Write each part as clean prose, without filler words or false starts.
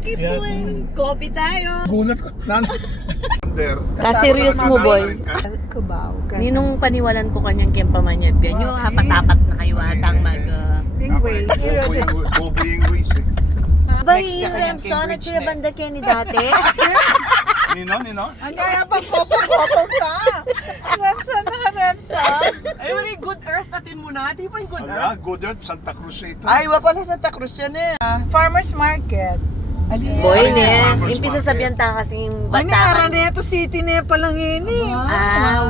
keep going. Coffee tayo. Gulat ko. Ka-serious mo, boy. Cubao. Ninong paniwalan ko kanyang kempamanyad. Ganyan, hapat-tapat na kayo atang mag... Anyway, Boboying ways eh. Ba, Next yung ka kanyang Remson at Cambridge Kuya na. Banda Kenny dati? Nino? ang kaya pang kopong-kopong ka. Remson, naka-Remson. Ay, wala Good Earth natin muna. Di ba yung Good Earth? Ala, good earth, Santa Cruz ito. Ay, wala pala Santa Cruz yan eh. Farmer's Market. Boy, Ay, ne. farmers Impisa market. sabihan ta kasing Ano, batakan. Araneta City na palang ini. Ah,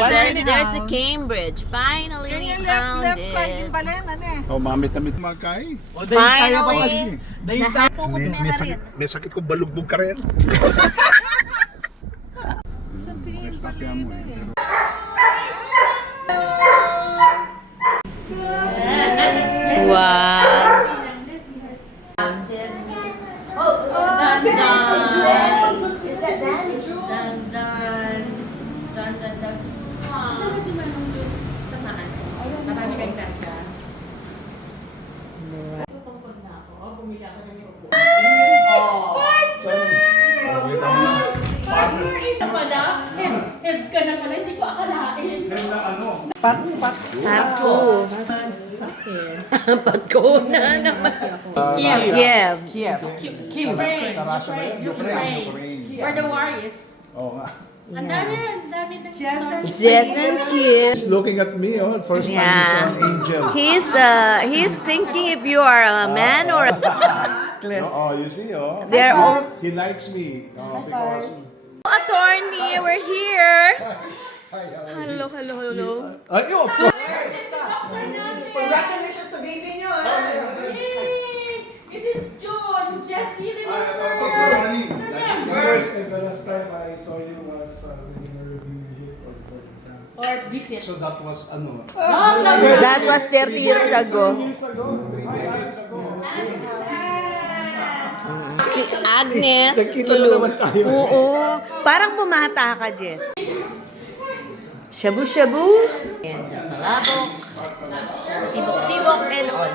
Bakit there's a Cambridge. Finally, we Ganyan found left side yung it. balena na eh. Oh, mamit-amit magkay. O, dahil tayo pa Finally, kasi. Dahil tayo. May sakit ko balugbog ka rin. Sakyan mo eh. Wow. Pat. Tattoo. Pagkuna naman. Kiev. Kiev. Sa Russia ba yun? Ukraine. Where the war is. Oo nga. Ang dami ng Jess and Kiev. He's looking at me, oh. First time he saw an angel. He's thinking if you are a man or a... Oh, you see, oh. They're all... He likes me. Oh, because... Attorney, we're here. Hello. Ay, oh, Congratulations sa baby nyo. This is June. Jessie, remember? First and the last time I saw you was when you were reviewing it Or visit. So that was ano? That was 30 years ago. 3 decades ago. Si Agnes. Oo. Parang bumata ka, Jess. Shabu-shabu. And malabok. Tibok-tibok and all.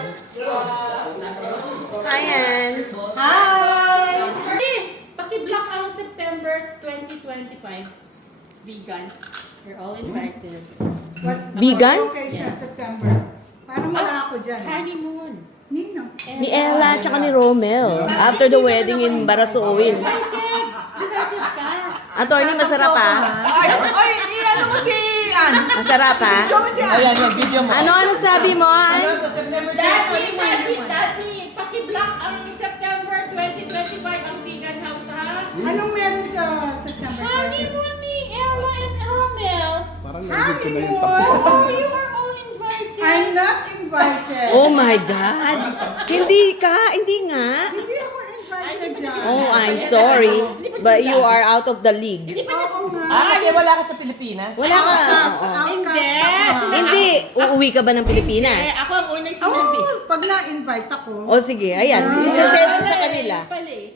Ayan. Hi! Paki-block ang September 2025. Vegan. You're all invited. Vegan? Location, September. Parang wala ako dyan. Honeymoon. Nino. Ni Ella at ni Romel. After the wedding in Barasuin. Invited ka. Attorney, masarap ah. Ay, ano mo si Ann? Masarap ah. Show mo si Ann. Ayan, yung video mo. Ano sabi mo? Sa September Daddy, paki-block ang September 2025 ang vegan house, ha? Anong meron sa September? Honeymoon ni Ella and Romel. Parang narinig ko na yung Oh, you are all invited. I'm not invited. Oh my God. Hindi nga. Hindi ako invited dyan. Oh, I'm sorry. But you are out of the league. Oo nga. kasi wala ka sa Pilipinas. Wala ka. Hindi. Hindi. Uuwi ka ba ng Pilipinas? Ako ang unang sinabi. Oo, pag na-invite ako. O sige, ayan. Isasend ko sa kanila. Pala eh.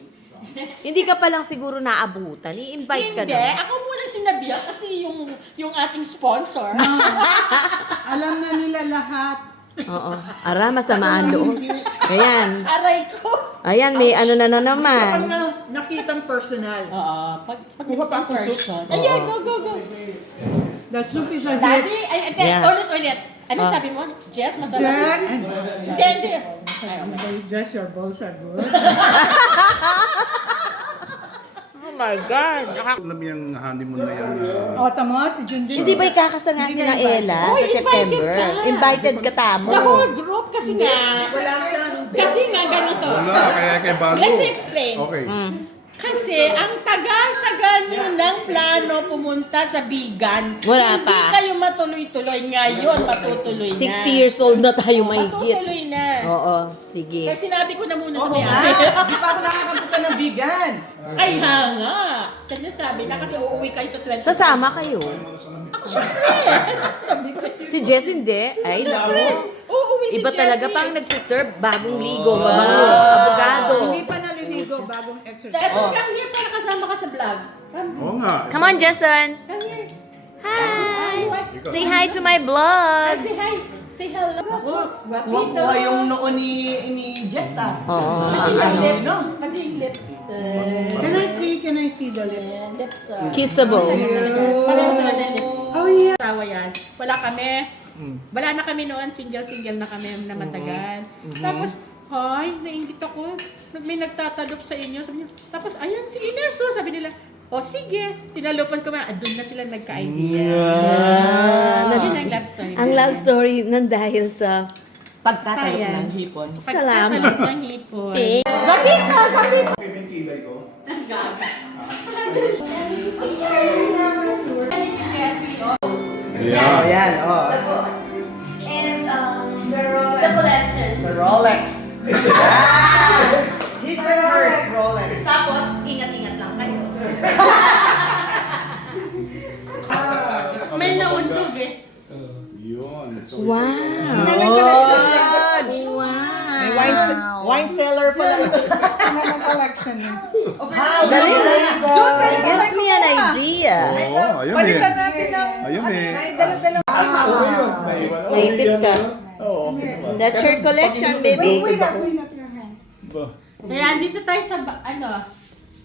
Hindi ka palang siguro naabutan. I-invite ka Hindi. na. Ako muna sinabihan kasi yung ating sponsor. Alam na nila lahat. Oo. Ara, masamaan loob. Ayan. Aray ko. Ayan, may ano na naman. Nakitang personal. Oo. Pag nagpang person. Ayan, go. The soup is a hit. Daddy, ay, Yeah. ulit. Anong sabi mo? Jess, masarap. Jen. Hindi. Ay, okay. Just your balls are good. Oh my God. Alam yung honeymoon na yan. O, tamo, si Junjun. Hindi ba ikakasal nga Hindi sila ka invited. Ella Uy, sa September? invited ka. Invited ka tamo. The whole group kasi nga. Wala siyang Kasi nga ganito. Wala, kaya kay Balo. Let me explain. Okay. Kasi ang tagal-tagal nyo ng plano pumunta sa vegan. Wala Hindi pa. kayo matuloy-tuloy. Ngayon, matutuloy na. 60 years old na tayo mahigit. Matutuloy na. Oo, sige. Kaya sinabi ko na muna sa Oo may nga. Di pa ako nakakapunta ng vegan. Ay, nga. Sinasabi na kasi uuwi kayo sa 20. Sasama kayo. Ako, syempre. Si Jess hindi. Ay, naku. Uuwi si Iba talaga Jessie. pang nagsiserve bagong ligo, mabango, abogado. Hindi pa naliligo bagong exercise. Jason, come here para kasama ka sa vlog. Oo nga. Come on, Jason. Come here. Hi. What? Say hi to my vlog. Say hi. Say hello. Ako, kuha yung noo ni Jess ah. Oo. Pati yung lips. Pati Can I see the lips? Lips. Kissable. Pareho sila ng lips. Oh, yeah. Tawa yan. Wala kami. Wala na kami noon. Single-single na kami na matagal. Tapos, hay, nainggit ako. May nagtatalop sa inyo. Sabi niya, tapos, ayan si Inez. So, sabi nila, o sige. Tinalupan ko na. Doon na sila nagka-idea. Yun ang love story. Ang love story nang dahil sa Pagtatalok Sayang. ng hipon. salamat. Pagtatalop ng hipon. Okay, kilay ko. Oh, yan, oh. And the collections. The Rolex. His and hers Rolex. Tapos, ingat-ingat lang kayo. May nauntog eh. Yun. So, Wow! May collection yan. Wow! May wine cellar pala. Ano ang collection niya? Dali. Gives me an idea. Oo, ayun eh. Palitan natin ng... Ayun eh. Dala-dala. Naipit ka. Oo. That's your collection, baby. Wait up your hand. Kaya andito tayo sa,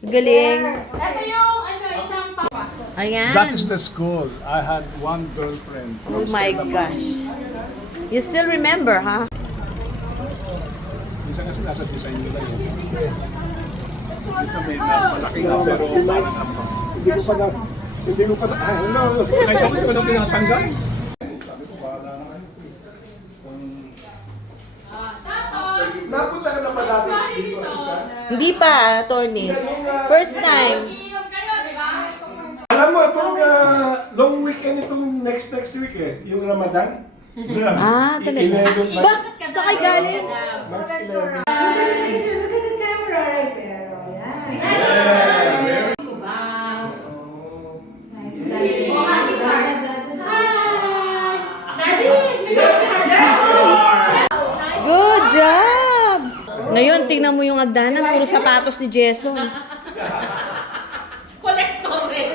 Galing. ito yung, isang papasok. Ayan. That is the school. I had one girlfriend. Oh my gosh. You still remember, ha? Minsan kasi nasa design nila yun. Minsan may malaki na pero parang ano. Hindi ko pa hello. Nakita ko na tinatanggal. Sabi ko, bahala na kayo. Napunta ka na ba dati dito sa Hindi pa, Tony. First time. Iinom kayo, di ba? Alam mo, itong long weekend itong next week eh. Yung Ramadan. Ah, talaga. Ba? Sa kay galing? March 11. Good job! Ngayon, tingnan mo yung agdanan. Puro sapatos ni Jason. Collector eh.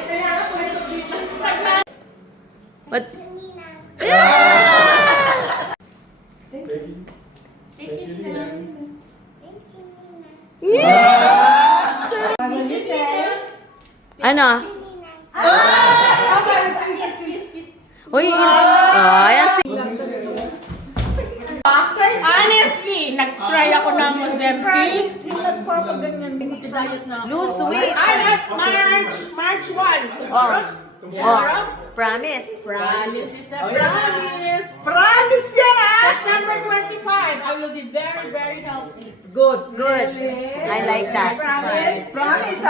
But, ano? Uy, ayan si... Honestly, nag-try ako ng Ozempic. Yung nagpapaganyan. Diet na. Lose weight. March 1. Oh. Promise. Promise is a promise. Promise yan ah! September 25, I will be very, very healthy. Good. I like that. Promise. Promise